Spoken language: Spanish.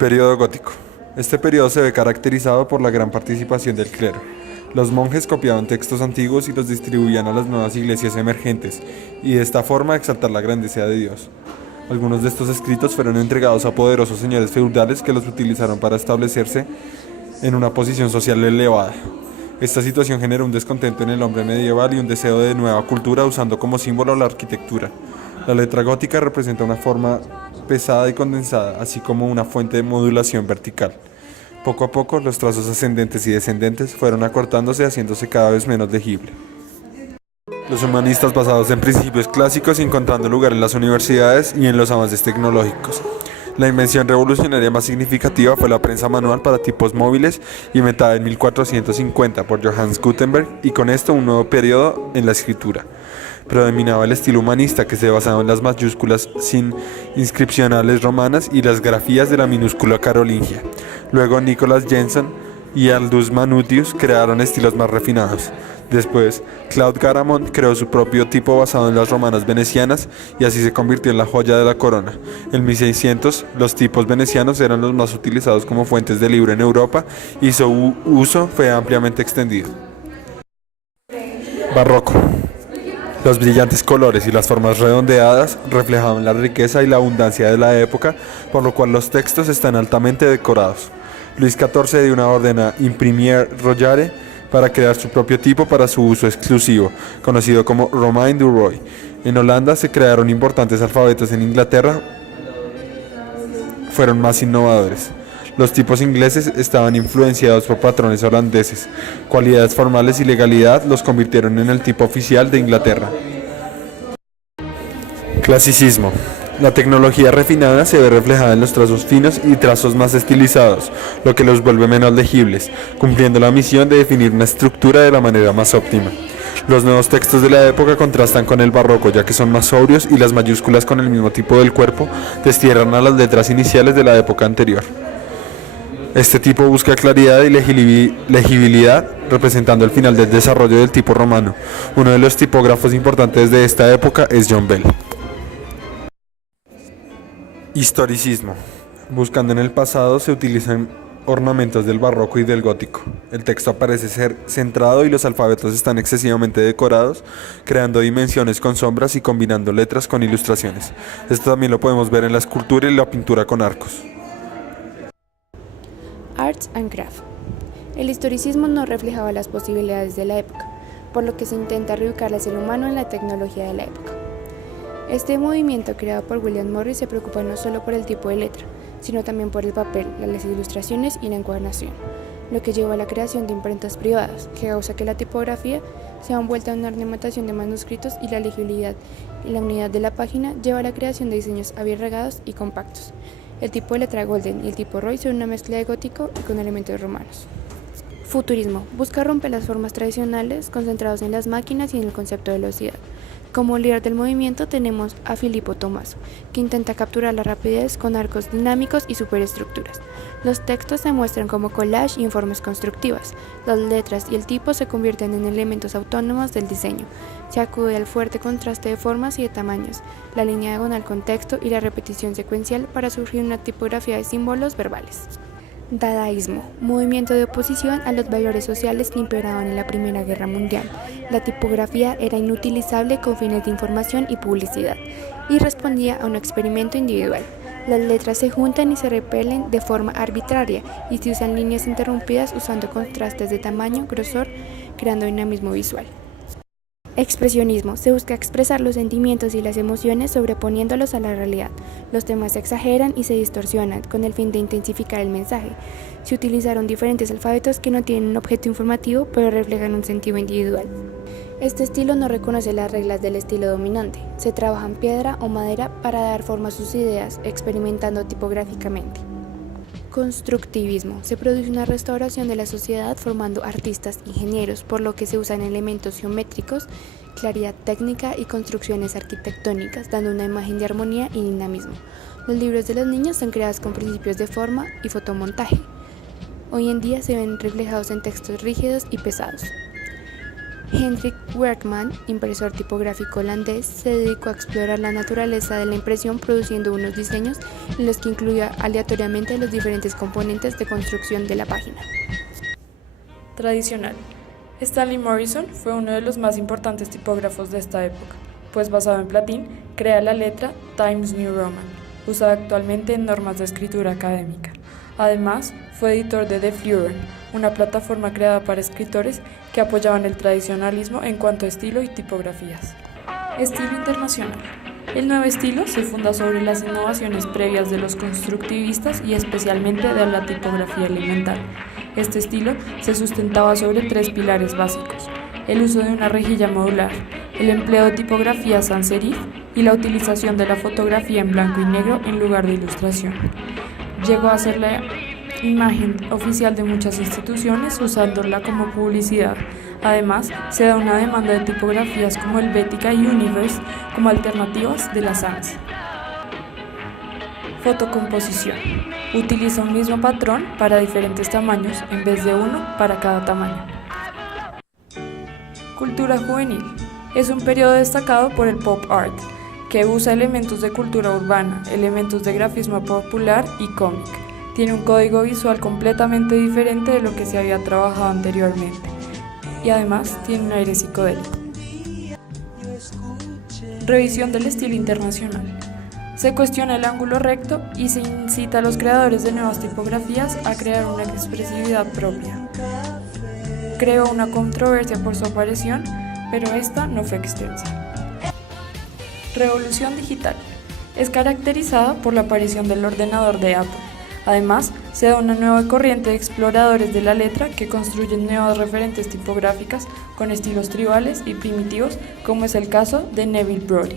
Período gótico. Este periodo se ve caracterizado por la gran participación del clero. Los monjes copiaban textos antiguos y los distribuían a las nuevas iglesias emergentes, y de esta forma exaltar la grandeza de Dios. Algunos de estos escritos fueron entregados a poderosos señores feudales que los utilizaron para establecerse en una posición social elevada. Esta situación generó un descontento en el hombre medieval y un deseo de nueva cultura usando como símbolo la arquitectura. La letra gótica representa una forma pesada y condensada, así como una fuente de modulación vertical. Poco a poco, los trazos ascendentes y descendentes fueron acortándose, haciéndose cada vez menos legible. Los humanistas basados en principios clásicos y encontrando lugar en las universidades y en los avances tecnológicos. La invención revolucionaria más significativa fue la prensa manual para tipos móviles, inventada en 1450 por Johannes Gutenberg, y con esto un nuevo periodo en la escritura. Predominaba el estilo humanista, que se basaba en las mayúsculas sin inscripcionales romanas y las grafías de la minúscula carolingia. Luego Nicolas Jenson y Aldus Manutius crearon estilos más refinados. Después, Claude Garamond creó su propio tipo basado en las romanas venecianas, y así se convirtió en la joya de la corona. En 1600, los tipos venecianos eran los más utilizados como fuentes de libro en Europa, y su uso fue ampliamente extendido. Barroco. Los brillantes colores y las formas redondeadas reflejaban la riqueza y la abundancia de la época, por lo cual los textos están altamente decorados. Luis XIV dio una orden a Imprimier Royale para crear su propio tipo para su uso exclusivo, conocido como Romain du Roy. En Holanda se crearon importantes alfabetos. En Inglaterra fueron más innovadores. Los tipos ingleses estaban influenciados por patrones holandeses. Cualidades formales y legalidad los convirtieron en el tipo oficial de Inglaterra. Clasicismo. La tecnología refinada se ve reflejada en los trazos finos y trazos más estilizados, lo que los vuelve menos legibles, cumpliendo la misión de definir una estructura de la manera más óptima. Los nuevos textos de la época contrastan con el barroco, ya que son más sobrios y las mayúsculas con el mismo tipo del cuerpo destierran a las letras iniciales de la época anterior. Este tipo busca claridad y legibilidad, representando el final del desarrollo del tipo romano. Uno de los tipógrafos importantes de esta época es John Bell. Historicismo. Buscando en el pasado, se utilizan ornamentos del barroco y del gótico. El texto parece ser centrado y los alfabetos están excesivamente decorados, creando dimensiones con sombras y combinando letras con ilustraciones. Esto también lo podemos ver en la escultura y la pintura con arcos. Arts and Craft. El historicismo no reflejaba las posibilidades de la época, por lo que se intenta reubicar al ser humano en la tecnología de la época. Este movimiento creado por William Morris se preocupa no solo por el tipo de letra, sino también por el papel, las ilustraciones y la encuadernación, lo que llevó a la creación de imprentas privadas, que causa que la tipografía sea envuelta en una ornamentación de manuscritos y la legibilidad y la unidad de la página lleva a la creación de diseños abierregados y compactos. El tipo de letra Golden y el tipo Roy son una mezcla de gótico y con elementos romanos. Futurismo. Busca romper las formas tradicionales concentrados en las máquinas y en el concepto de velocidad. Como líder del movimiento tenemos a Filippo Tommaso, que intenta capturar la rapidez con arcos dinámicos y superestructuras. Los textos se muestran como collage y en formas constructivas. Las letras y el tipo se convierten en elementos autónomos del diseño. Se acude al fuerte contraste de formas y de tamaños, la línea diagonal con texto y la repetición secuencial para surgir una tipografía de símbolos verbales. Dadaísmo, movimiento de oposición a los valores sociales que imperaban en la Primera Guerra Mundial. La tipografía era inutilizable con fines de información y publicidad, y respondía a un experimento individual. Las letras se juntan y se repelen de forma arbitraria, y se usan líneas interrumpidas usando contrastes de tamaño, grosor, creando dinamismo visual. Expresionismo. Se busca expresar los sentimientos y las emociones sobreponiéndolos a la realidad. Los temas se exageran y se distorsionan con el fin de intensificar el mensaje. Se utilizaron diferentes alfabetos que no tienen un objeto informativo pero reflejan un sentido individual. Este estilo no reconoce las reglas del estilo dominante. Se trabaja en piedra o madera para dar forma a sus ideas, experimentando tipográficamente. Constructivismo. Se produce una restauración de la sociedad formando artistas, ingenieros, por lo que se usan elementos geométricos, claridad técnica y construcciones arquitectónicas, dando una imagen de armonía y dinamismo. Los libros de los niños son creados con principios de forma y fotomontaje. Hoy en día se ven reflejados en textos rígidos y pesados. Hendrik Werkman, impresor tipográfico holandés, se dedicó a explorar la naturaleza de la impresión produciendo unos diseños en los que incluía aleatoriamente los diferentes componentes de construcción de la página. Tradicional. Stanley Morison fue uno de los más importantes tipógrafos de esta época, pues basado en Platín, crea la letra Times New Roman, usada actualmente en normas de escritura académica. Además, fue editor de The Führer, una plataforma creada para escritores que apoyaban el tradicionalismo en cuanto a estilo y tipografías. Estilo internacional. El nuevo estilo se funda sobre las innovaciones previas de los constructivistas y especialmente de la tipografía elemental. Este estilo se sustentaba sobre 3 pilares básicos: el uso de una rejilla modular, el empleo de tipografía sans serif y la utilización de la fotografía en blanco y negro en lugar de ilustración. Llegó a ser la imagen oficial de muchas instituciones usándola como publicidad. Además, se da una demanda de tipografías como Helvetica y Universe como alternativas de las sans. Fotocomposición. Utiliza un mismo patrón para diferentes tamaños en vez de uno para cada tamaño. Cultura juvenil. Es un periodo destacado por el pop art, que usa elementos de cultura urbana, elementos de grafismo popular y cómic. Tiene un código visual completamente diferente de lo que se había trabajado anteriormente, y además tiene un aire psicodélico. Revisión del estilo internacional. Se cuestiona el ángulo recto y se incita a los creadores de nuevas tipografías a crear una expresividad propia. Creó una controversia por su aparición, pero esta no fue extensa. Revolución digital. Es caracterizada por la aparición del ordenador de Apple. Además, se da una nueva corriente de exploradores de la letra que construyen nuevas referentes tipográficas con estilos tribales y primitivos, como es el caso de Neville Brody.